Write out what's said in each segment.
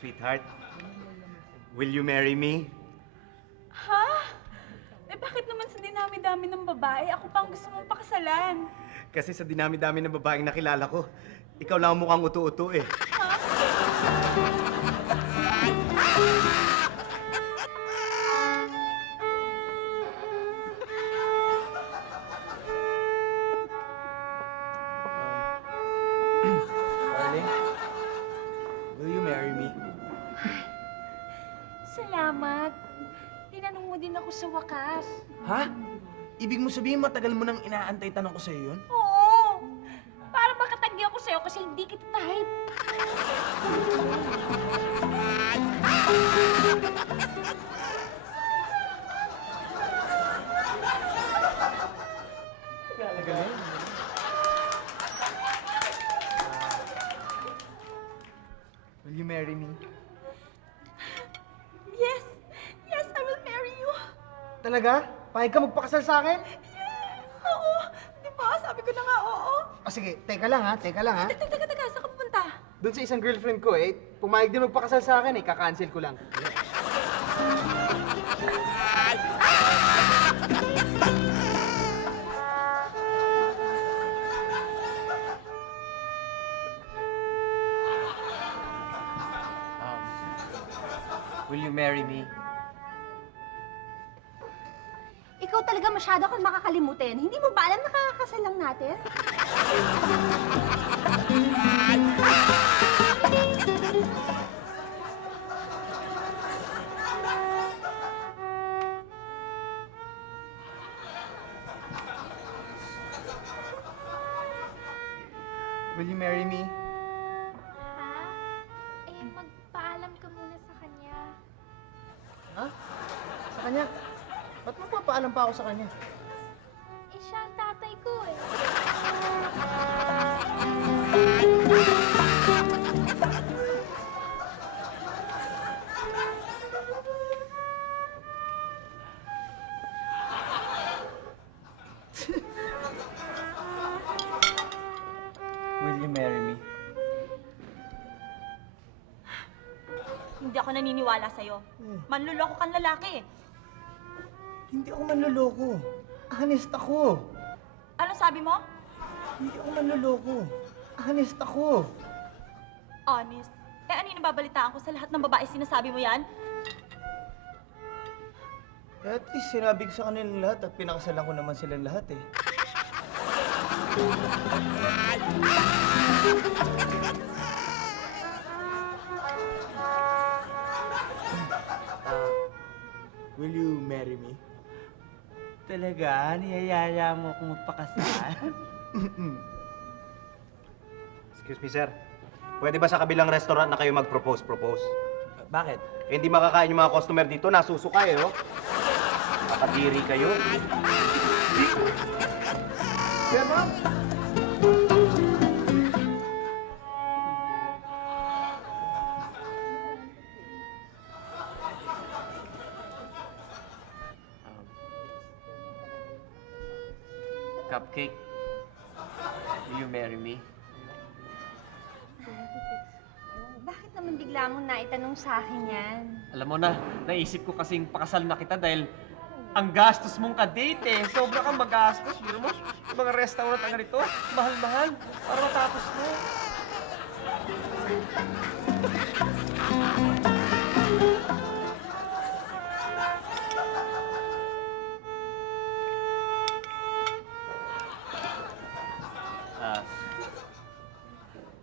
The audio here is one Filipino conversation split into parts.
Sweetheart, will you marry me? Ha? Eh bakit naman sa dinami-dami ng babae, ako pa ang gusto mong pakasalan? Kasi sa dinami-dami ng babaeng nakilala ko, ikaw lang ang mukhang uto-uto eh. Darling, will you marry me? Salamat. Tinanong mo din ako sa wakas. Ha? Ibig mo sabihin matagal mo nang inaantay tanong ko sa'yo yun? Oo! Para makataggi ako sa'yo kasi hindi kita type. Galing. Will you marry me? Yes! Yes, I will marry you! Talaga? Pahig ka magpakasal sa akin? Yes! Oo! Di ba? Sabi ko na nga oo. O sige, teka lang ha. Teka, saan ka pupunta? Doon sa isang girlfriend ko pumayag din magpakasal sa akin kaka-cancel ko lang. Will you marry me? Ikaw talaga masyado kang makakalimutin. Hindi mo ba alam na kakakasal lang natin? Will you marry me? Ha? Eh, magpaalam ka muna sa kanya. Ha? Sa kanya? Ba't magpapaalam pa ako sa kanya? Eh, siya ang tatay ko eh. Will you marry me? Hindi ako naniniwala sa'yo. Manluloko kang lalaki eh. Hindi ako manloloko. Honest ako. Ano sabi mo? Hindi ako manloloko. Honest ako. Honest. Eh ano yung nababalitaan ko sa lahat ng babae sinasabi mo yan? At least sinabi ko sa kanilang lahat at pinakasalan ko naman silang lahat eh. Will you marry me? Talaga? Niyayaya mo akong magpakasal? Excuse me, sir. Pwede ba sa kabilang restaurant na kayo mag-propose? Bakit? Eh, hindi makakain yung mga customer dito, nasusuka eh, oh. Nakadiri kayo. Kaya ma'am? Cupcake, will you marry me? Bakit naman bigla mong naitanong sa akin yan? Alam mo na, naisip ko kasing pakasal na kita dahil ang gastos mong ka-date eh. Sobra kang magastos. Yun mo, yung mga restaurant na ganito, mahal-mahal. Para matapos mo.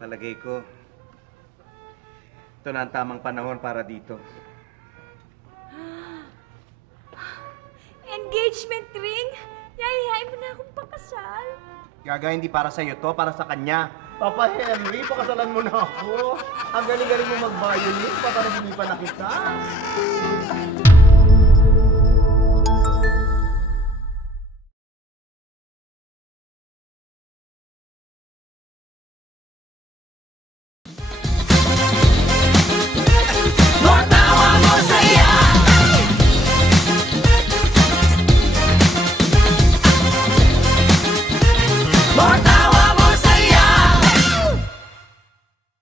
Palagay ko, ito na ang tamang panahon para dito. Engagement ring? Yayayain mo na akong pakasal. Gaga, hindi para sa'yo to, para sa kanya. Papa Henry, pakasalan mo na ako. Ang galing-galing mo mag-violin, paparabili pa na kita.